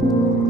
thank you